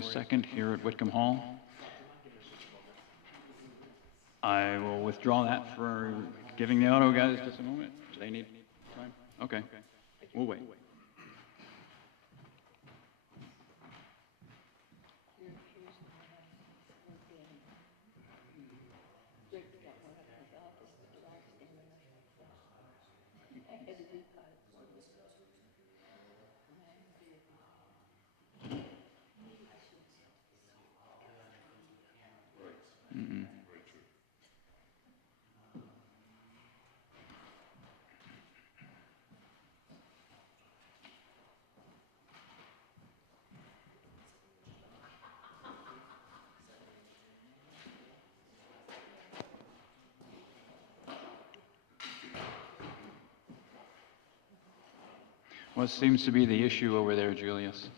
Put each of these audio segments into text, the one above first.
February 2nd here at Whitcomb Hall. I will withdraw that for giving the auto guys just a moment. Do they need time? Okay, we'll wait. What seems to be the issue over there, Julius?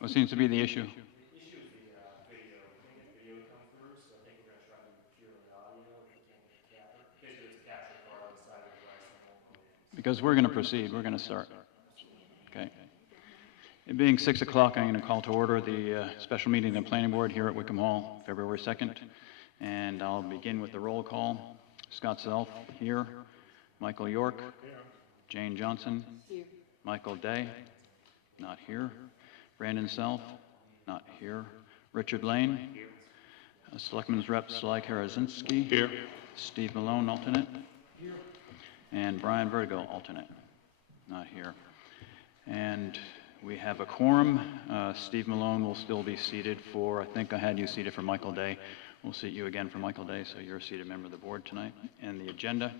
What seems to be the issue? Because we're going to proceed, we're going to start. Okay. It being 6 o'clock, I'm going to call to order the special meeting of the Planning Board here at Whitcomb Hall, February 2nd. And I'll begin with the roll call. Scott Self, here. Michael York. Jane Johnson. Here. Michael Day, not here. Brandon Self, not here. Richard Lane. Here. Selectmen's Rep Sly Karazinski. Here. Steve Malone, alternate. Here. And Brian Vertigo, alternate. Not here. And we have a quorum. Steve Malone will still be seated for, I think I had you seated for Michael Day. We'll seat you again for Michael Day, so you're a seated member of the board tonight. And the agenda,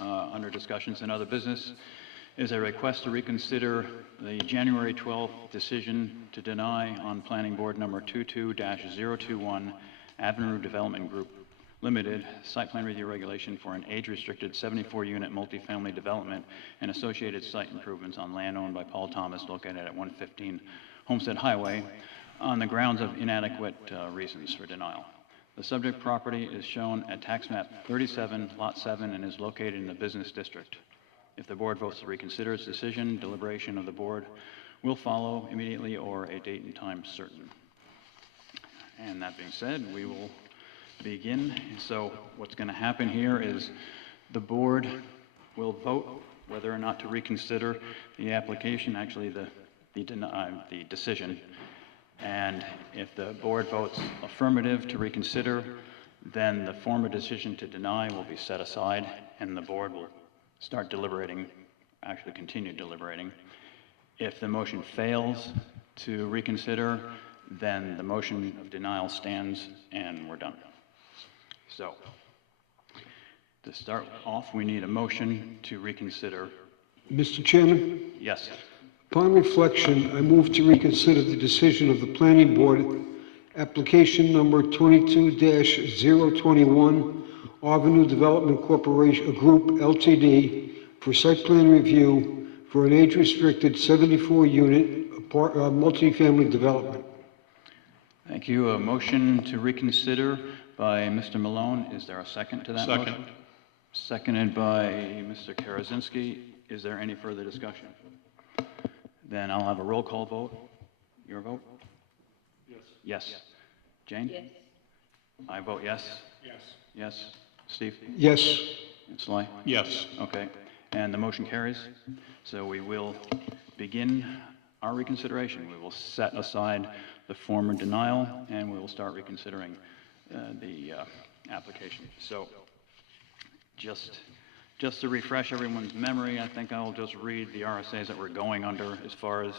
under discussions and other business, is a request to reconsider the January 12th decision to deny on Planning Board number 22-021 Avanru Development Group Limited site plan review regulation for an age-restricted 74-unit multifamily development and associated site improvements on land owned by Paul Thomas located at 115 Homestead Highway on the grounds of inadequate reasons for denial. The subject property is shown at tax map 37, lot 7, and is located in the business district. If the board votes to reconsider its decision, deliberation of the board will follow immediately or a date and time certain. And that being said, we will begin. So what's going to happen here is the board will vote whether or not to reconsider the application, actually the decision. And if the board votes affirmative to reconsider, then the former decision to deny will be set aside and the board will start deliberating, actually continue deliberating. If the motion fails to reconsider, then the motion of denial stands and we're done. So, to start off, we need a motion to reconsider. Mr. Chairman? Yes. Upon reflection, I move to reconsider the decision of the Planning Board, application number 22-021, Avenue Development Corporation Group Ltd. for site plan review for an age-restricted 74-unit multifamily development. Thank you. A motion to reconsider by Mr. Malone. Is there a second to that motion? Seconded by Mr. Karazinski. Is there any further discussion? Then I'll have a roll call vote. Your vote? Yes. Yes. Jane? Yes. I vote yes. Yes. Yes. Steve? Yes. And Sly? Yes. Okay. And the motion carries. So we will begin our reconsideration. We will set aside the former denial and we will start reconsidering the application. So just to refresh everyone's memory, I think I'll just read the RSAs that we're going under as far as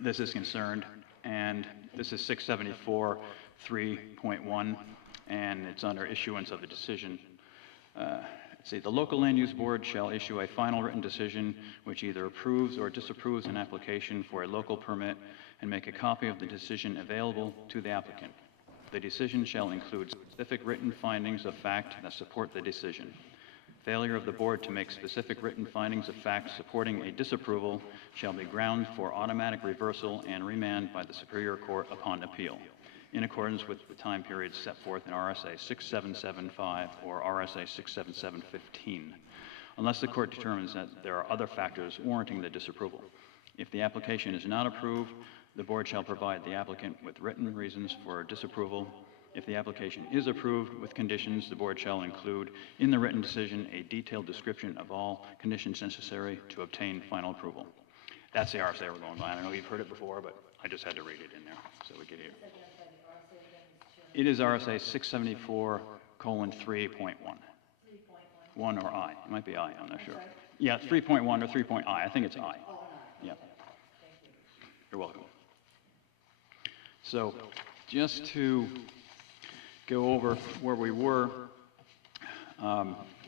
this is concerned. And this is 674 3.1, and it's under issuance of the decision. Let's see, the local land use board shall issue a final written decision which either approves or disapproves an application for a local permit and make a copy of the decision available to the applicant. The decision shall include specific written findings of fact that support the decision. Failure of the board to make specific written findings of fact supporting a disapproval shall be ground for automatic reversal and remand by the Superior Court upon appeal, in accordance with the time periods set forth in RSA 6775 or RSA 67715, unless the court determines that there are other factors warranting the disapproval. If the application is not approved, the board shall provide the applicant with written reasons for disapproval. If the application is approved with conditions, the board shall include in the written decision a detailed description of all conditions necessary to obtain final approval. That's the RSA we're going by. I don't know if you've heard it before, but I just had to read it in there so we could hear. It is RSA 674:3.1. 1 or I. It might be I, I'm not sure. Yeah, it's 3.1 or 3.I. I think it's I. Yeah. You're welcome. So, just to go over where we were,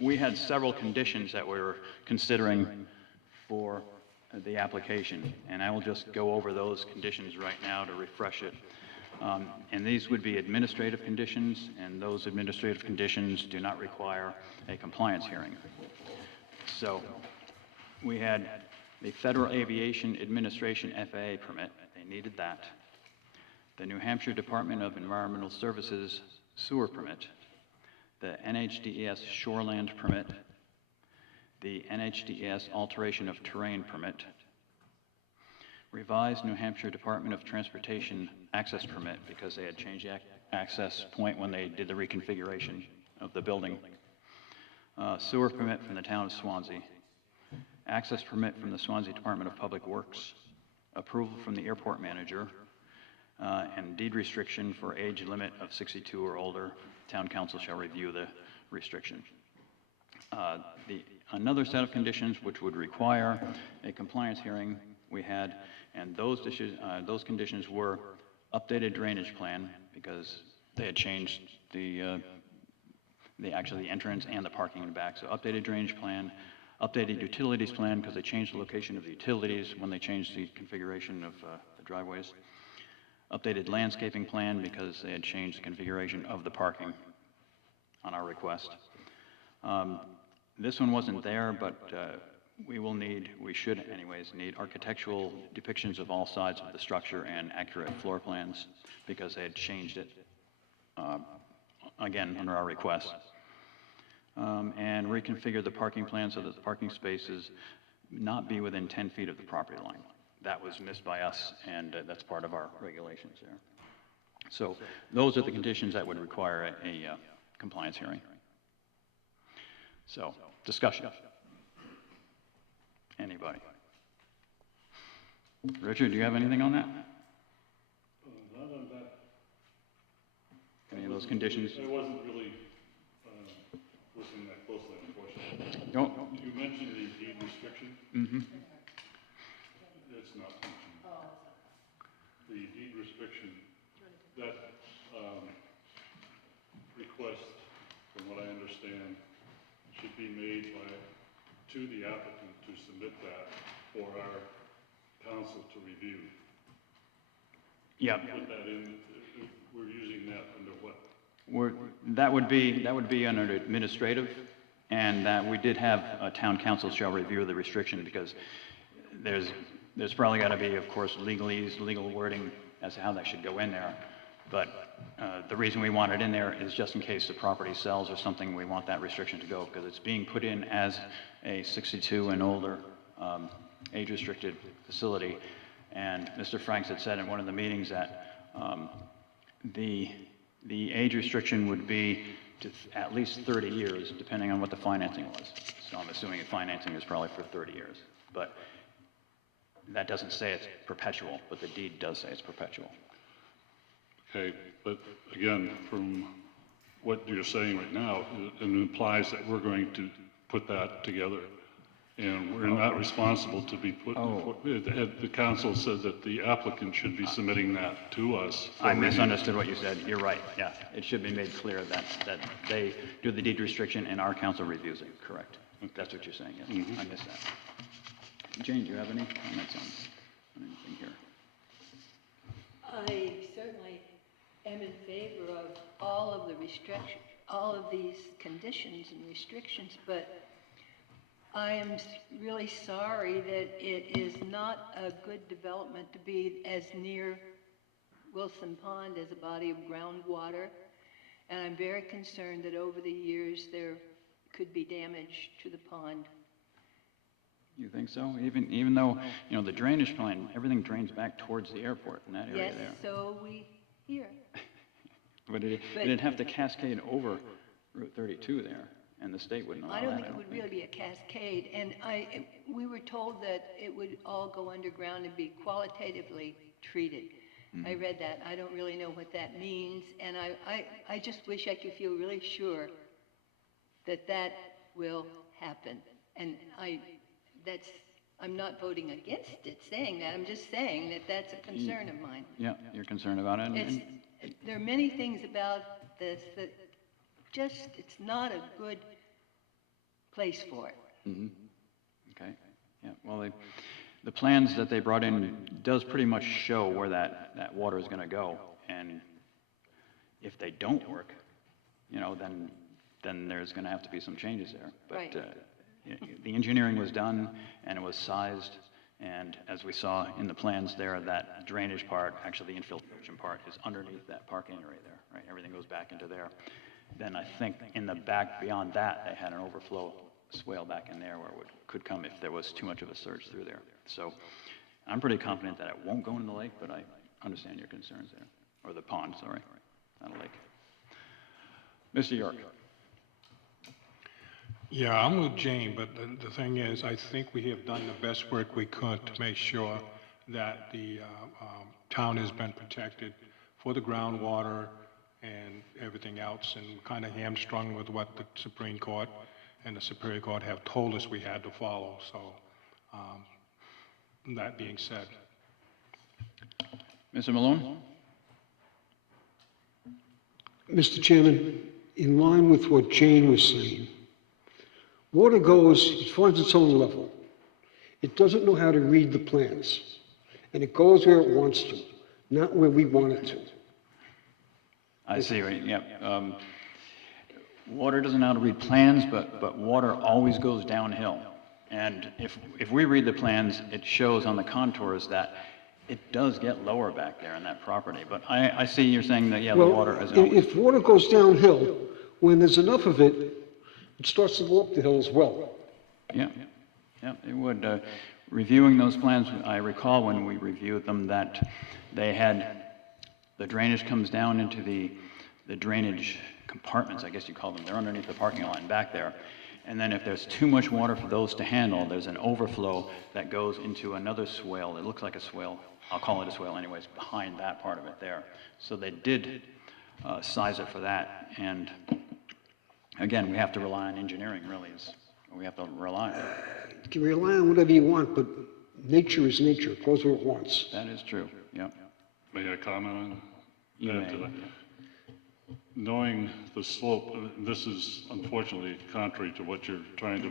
we had several conditions that we were considering for the application, and I will just go over those conditions right now to refresh it. And these would be administrative conditions, and those administrative conditions do not require a compliance hearing. So, we had the Federal Aviation Administration FAA permit, they needed that. The New Hampshire Department of Environmental Services sewer permit, the NHDES shoreland permit, the NHDES alteration of terrain permit, revised New Hampshire Department of Transportation access permit because they had changed the access point when they did the reconfiguration of the building, sewer permit from the town of Swanzey, access permit from the Swanzey Department of Public Works, approval from the airport manager, and deed restriction for age limit of 62 or older. Town council shall review the restriction. Another set of conditions which would require a compliance hearing we had, and those conditions were updated drainage plan because they had changed the entrance and the parking in the back. So updated drainage plan, updated utilities plan because they changed the location of the utilities when they changed the configuration of the driveways. Updated landscaping plan because they had changed the configuration of the parking on our request. This one wasn't there, but we should anyways need architectural depictions of all sides of the structure and accurate floor plans because they had changed it, again, under our request. And reconfigure the parking plan so that the parking spaces not be within 10 feet of the property line. That was missed by us, and that's part of our regulations there. So those are the conditions that would require a compliance hearing. So, discussion. Anybody? Richard, do you have anything on that? Not on that. Any of those conditions? I wasn't really listening that closely, unfortunately. No. You mentioned the deed restriction. Mm-hmm. It's not functioning. The deed restriction, that request, from what I understand, should be made to the applicant to submit that for our council to review. Yeah. Put that in, we're using that under what? That would be under administrative, and that we did have a town council shall review the restriction because there's probably got to be, of course, legal wording as to how that should go in there. But the reason we want it in there is just in case the property sells or something, we want that restriction to go because it's being put in as a 62 and older age-restricted facility. And Mr. Franks had said in one of the meetings that the age restriction would be to at least 30 years, depending on what the financing was. So I'm assuming the financing is probably for 30 years. But that doesn't say it's perpetual, but the deed does say it's perpetual. Okay, but again, from what you're saying right now, it implies that we're going to put that together. And we're not responsible to be put, the council said that the applicant should be submitting that to us. I misunderstood what you said. You're right, yeah. It should be made clear that they do the deed restriction and our council reviews it, correct? That's what you're saying, yes. I missed that. Jane, do you have any comments on anything here? I certainly am in favor of all of the restrictions, all of these conditions and restrictions, but I am really sorry that it is not a good development to be as near Wilson Pond as a body of groundwater. And I'm very concerned that over the years there could be damage to the pond. You think so? Even though, you know, the drainage plan, everything drains back towards the airport in that area Yes, there. so we hear. But it'd have to cascade over Route 32 there, and the state wouldn't allow I that, don't think it would really be a cascade, and we were told that it would all go underground and be qualitatively treated. I read that, I don't really know what that means, and I just wish I could feel really sure that that will happen. And I'm not voting against it, saying that, I'm just saying that that's a concern of mine. Yeah, you're concerned about it, and There are many things about this that just, it's not a good place for it. okay, yeah, well, the plans that they brought in does pretty much show where that water is gonna go, and if they don't work, you know, then there's gonna have to be some changes there. Right. But, the engineering was done, and it was sized, and as we saw in the plans there, that drainage part, actually the infiltration part, is underneath that parking area there, right? Everything goes back into there. Then I think in the back beyond that, they had an overflow swale back in there where it could come if there was too much of a surge through there. So I'm pretty confident that it won't go into the lake, but I understand your concerns there, or the pond, sorry, not a lake. Mr. York? Yeah, I'm with Jane, but the thing is, I think we have done the best work we could to make sure that the town has been protected for the groundwater and everything else, and kind of hamstrung with what the Supreme Court and the Superior Court have told us we had to follow. So, that being said, Mr. Malone? Mr. Chairman, in line with what Jane was saying, water goes, it finds its own level. It doesn't know how to read the plans, and it goes where it wants to, not where we want it to. I see, right, yep. Water doesn't know how to read plans, but water always goes downhill. And if we read the plans, it shows on the contours that it does get lower back there in that property. But I see you're saying that, yeah, the water has always... If water goes downhill, when there's enough of it, it starts to go up the hill as well. Yeah, yeah, it would. Reviewing those plans, I recall when we reviewed them that they had, the drainage comes down into the drainage compartments, I guess you call them. They're underneath the parking lot back there. And then if there's too much water for those to handle, there's an overflow that goes into another swale. It looks like a swale. I'll call it a swale anyways, behind that part of it there. So they did size it for that. And again, we have to rely on engineering, really. We have to rely on it. You can rely on whatever you want, but nature is nature. It goes where it wants. That is true, yep. May I comment on You that? may, Knowing the slope, this is unfortunately contrary to what you're trying to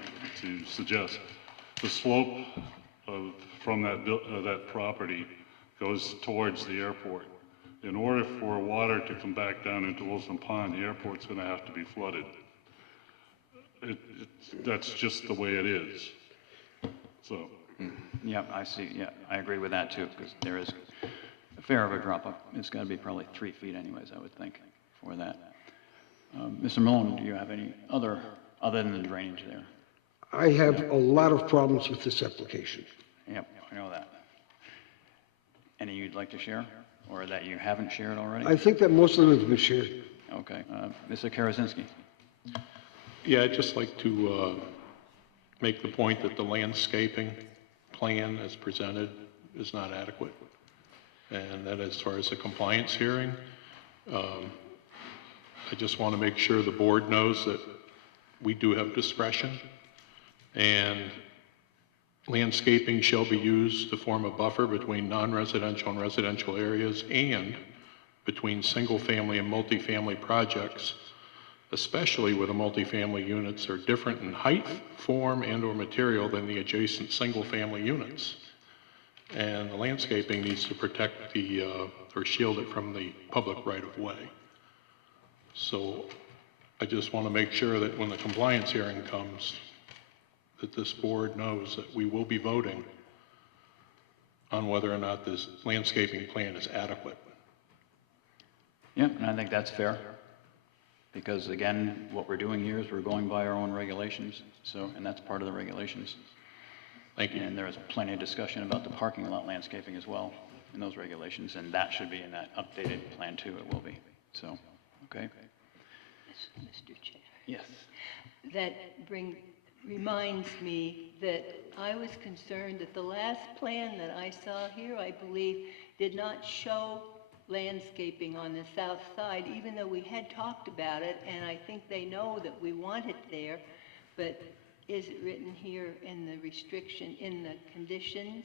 suggest. The slope from that property goes towards the airport. In order for water to come back down into Wilson Pond, the airport's going to have to be flooded. That's just the way it is. So. Yep, I see, yeah, I agree with that too, because there is a fair of a drop off. It's got to be probably 3 feet anyways, I would think, for that. Mr. Malone, do you have any other than the drainage there? I have a lot of problems with this application. Yep, I know that. Any you'd like to share, or that you haven't shared already? I think that most of them have been shared. Okay, Mr. Karasinski? yeah, I'd just like to make the point that the landscaping plan as presented is not adequate. And that as far as the compliance hearing, I just want to make sure the board knows that we do have discretion, and landscaping shall be used to form a buffer between non-residential and residential areas and between single-family and multifamily projects, especially where the multifamily units are different in height, form, and/or material than the adjacent single-family units. And the landscaping needs to protect or shield it from the public right-of-way. So I just want to make sure that when the compliance hearing comes, that this board knows that we will be voting on whether or not this landscaping plan is adequate. Yeah, and I think that's fair, because again, what we're doing here is we're going by our own regulations, so, and that's part of the regulations. Thank you. And there is plenty of discussion about the parking lot landscaping as well in those regulations, and that should be in that updated plan too, it will be. So, okay? Mr. Chair. Yes. That reminds me that I was concerned that the last plan that I saw here, I believe, did not show landscaping on the south side, even though we had talked about it, and I think they know that we want it there, but is it written here in the restriction, in the conditions?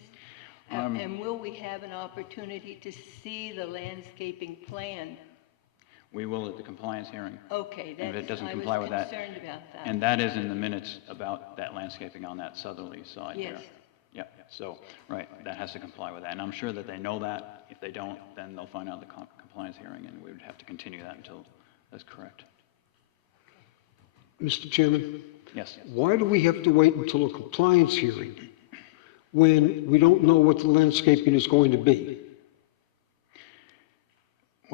And will we have an opportunity to see the landscaping plan? We will at the compliance hearing. Okay, And if it that's, doesn't I comply was with that. concerned about that. And that is in the minutes about that landscaping on that southerly side there. Yes. Yep, so, right, that has to comply with that, and I'm sure that they know that. If they don't, then they'll find out the compliance hearing, and we would have to continue that until that's correct. Mr. Chairman, Yes, why do we have to wait until a compliance hearing when we don't know what the landscaping is going to be?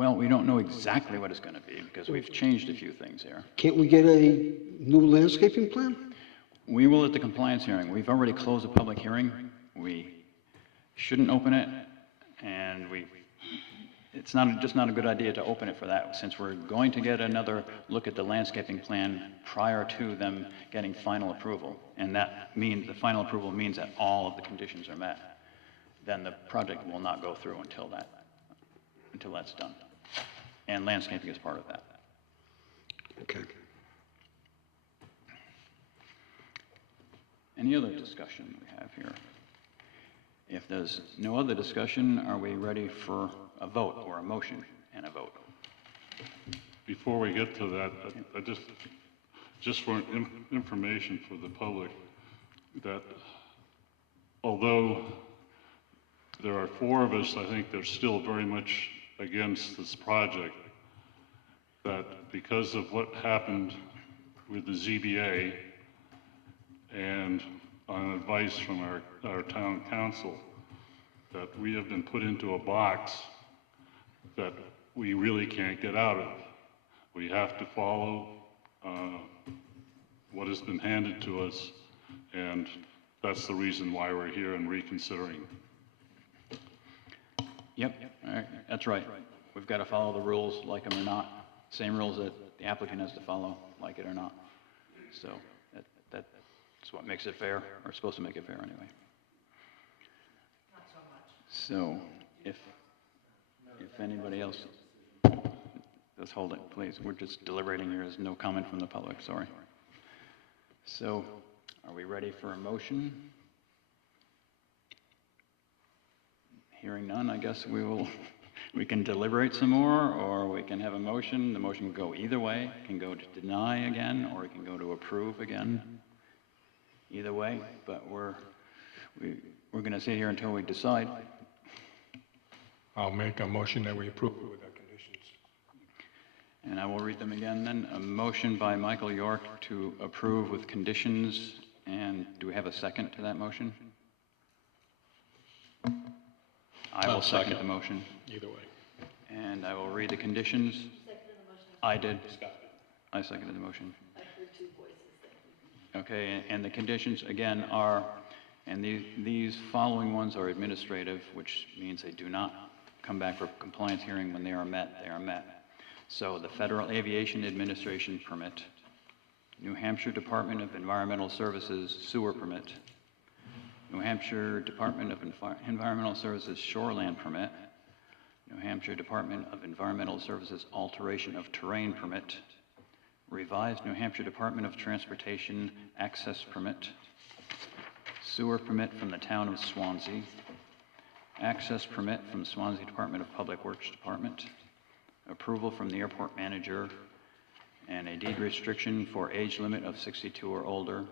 well, we don't know exactly what it's gonna be, because we've changed a few things here. Can't we get a new landscaping plan? We will at the compliance hearing. We've already closed the public hearing. We shouldn't open it, and it's just not a good idea to open it for that, since we're going to get another look at the landscaping plan prior to them getting final approval. And that means, the final approval means that all of the conditions are met. Then the project will not go through until that's done. And landscaping is part of that. Okay. Any other discussion we have here? If there's no other discussion, are we ready for a vote or a motion and a vote? Before we get to that, I just for information for the public, that although there are 4 of us, I think they're still very much against this project, that because of what happened with the ZBA and on advice from our town council, that we have been put into a box that we really can't get out of. We have to follow what has been handed to us, and that's the reason why we're here and reconsidering. Yep, all right, that's right. We've got to follow the rules, like them or not. Same rules that the applicant has to follow, like it or not. So that's what makes it fair, or supposed to make it fair anyway. Not so much. So if anybody else, let's hold it, please. We're just deliberating here. There's no comment from the public, sorry. So are we ready for a motion? Hearing none, I guess we can deliberate some more, or we can have a motion. The motion can go either way. It can go to deny again, or it can go to approve again. Either way, but we're going to sit here until we decide. I'll make a motion that we approve it with the conditions. And I will read them again then. A motion by Michael York to approve with conditions. And do we have a second to that motion? I will second the motion. Either way. And I will read the conditions. I did. I seconded the motion. Okay, and the conditions, again, are, and these following ones are administrative, which means they do not come back for compliance hearing. When they are met, they are met. So the Federal Aviation Administration permit, New Hampshire Department of Environmental Services sewer permit, New Hampshire Department of Environmental Services shoreland permit, New Hampshire Department of Environmental Services alteration of terrain permit, revised New Hampshire Department of Transportation access permit, sewer permit from the town of Swanzey, access permit from Swanzey Department of Public Works Department, approval from the airport manager, and a deed restriction for age limit of 62 or older,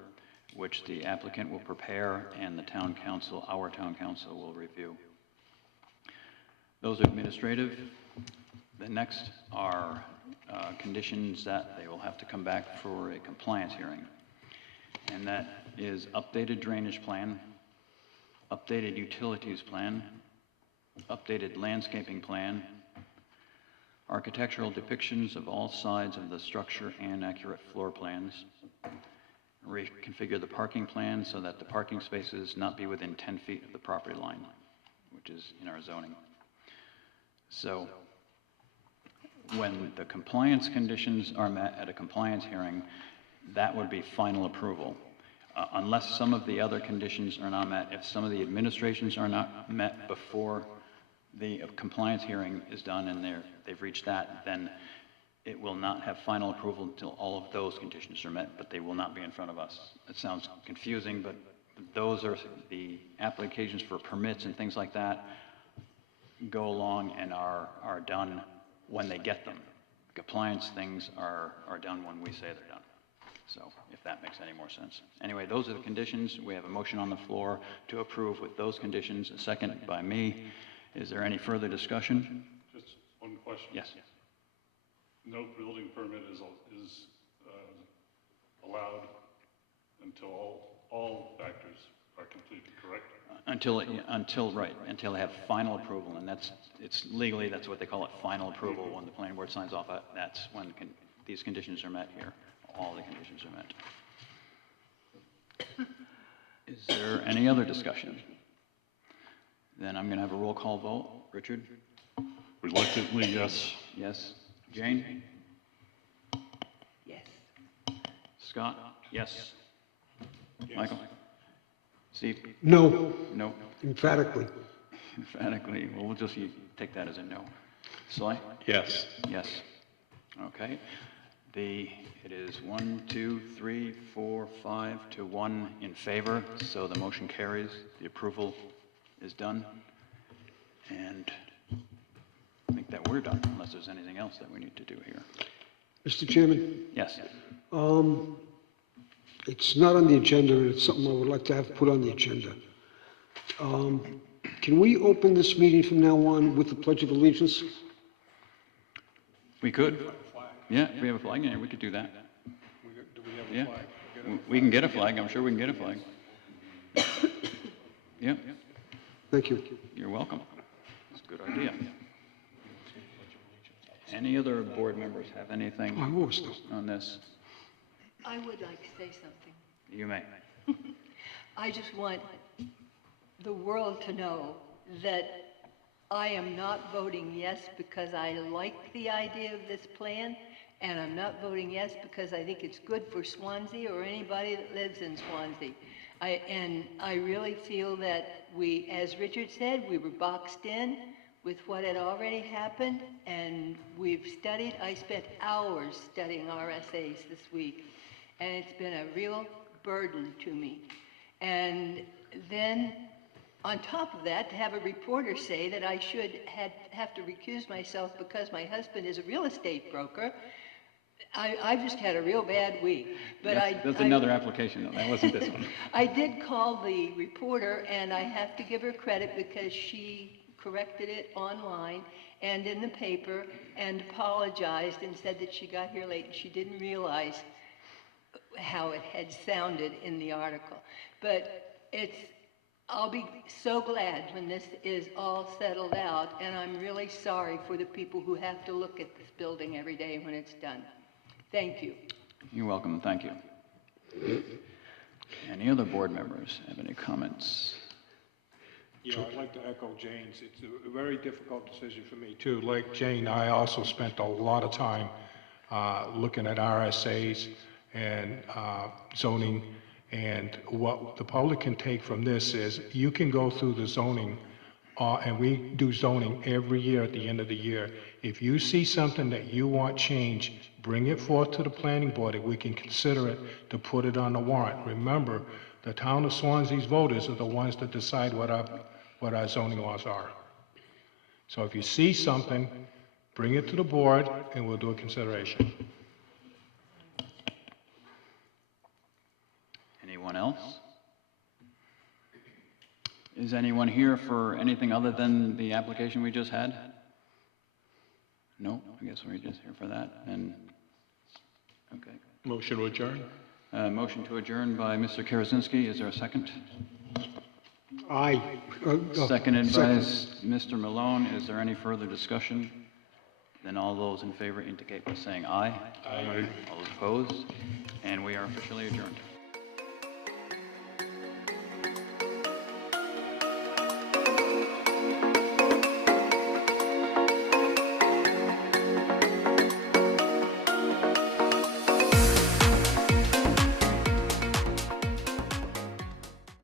which the applicant will prepare and the town council, our town council, will review. Those are administrative. The next are conditions that they will have to come back for a compliance hearing. And that is updated drainage plan, updated utilities plan, updated landscaping plan, architectural depictions of all sides of the structure and accurate floor plans, reconfigure the parking plan so that the parking spaces not be within 10 feet of the property line, which is in our zoning. So when the compliance conditions are met at a compliance hearing, that would be final approval. Unless some of the other conditions are not met, if some of the administrations are not met before the compliance hearing is done and they've reached that, then it will not have final approval until all of those conditions are met, but they will not be in front of us. It sounds confusing, but those are the applications for permits and things like that go along and are done when they get them. Compliance things are done when we say they're done. So if that makes any more sense. Anyway, those are the conditions. We have a motion on the floor to approve with those conditions, a second by me. Is there any further discussion? Just one question. Yes. No building permit is allowed until all factors are completed, correct? Until they have final approval, and it's legally, that's what they call it, final approval. When the planning board signs off, that's when these conditions are met here. All the conditions are met. Is there any other discussion? Then I'm going to have a roll call vote. Richard? Reluctantly, yes. Yes. Jane? Yes. Scott? Yes. Michael? Steve? No, No. emphatically. Emphatically. Well, we'll just take that as a no. Sly? Yes. Yes. Okay. It is 1, 2, 3, 4, 5 to 1 in favor, so the motion carries. The approval is done. And I think that we're done, unless there's anything else that we need to do here. Mr. Chairman, Yes. it's not on the agenda, and it's something I would like to have put on the agenda. Can we open this meeting from now on with the Pledge of Allegiance? We could. Yeah, if we have a flag in here, we could do that. Yeah. We can get a flag. I'm sure we can get a flag. Yeah, Thank you. you're welcome. That's a good idea. Any other board members have anything I was, though. on this? I would like to say something. You may. I just want the world to know that I am not voting yes because I like the idea of this plan, and I'm not voting yes because I think it's good for Swanzey or anybody that lives in Swanzey. I really feel that we, as Richard said, we were boxed in with what had already happened, and we've studied. I spent hours studying RSAs this week, and it's been a real burden to me. And then, on top of that, to have a reporter say that I should have to recuse myself because my husband is a real estate broker, I've just had a real bad week. But That's another application, though. That wasn't this one. I did call the reporter, and I have to give her credit because she corrected it online and in the paper and apologized and said that she got here late and she didn't realize how it had sounded in the article. But I'll be so glad when this is all settled out, and I'm really sorry for the people who have to look at this building every day when it's done. Thank you. You're welcome. Thank you. Any other board members have any comments? Yeah, I'd like to echo Jane's. It's a very difficult decision for me, too. Like Jane, I also spent a lot of time looking at RSAs and zoning, and what the public can take from this is you can go through the zoning, and we do zoning every year at the end of the year. If you see something that you want changed, bring it forth to the planning board and we can consider it to put it on the warrant. Remember, the town of Swansea's voters are the ones that decide what our zoning laws are. So if you see something, bring it to the board and we'll do a consideration. Anyone else? Is anyone here for anything other than the application we just had? No, I guess we're just here for that, and, okay. Motion to adjourn? Motion to adjourn by Mr. Karasinski. Is there a second? Aye. Seconded by Mr. Malone. Is there any further discussion? Then all those in favor indicate by saying aye. Aye. All those opposed? And we are officially adjourned.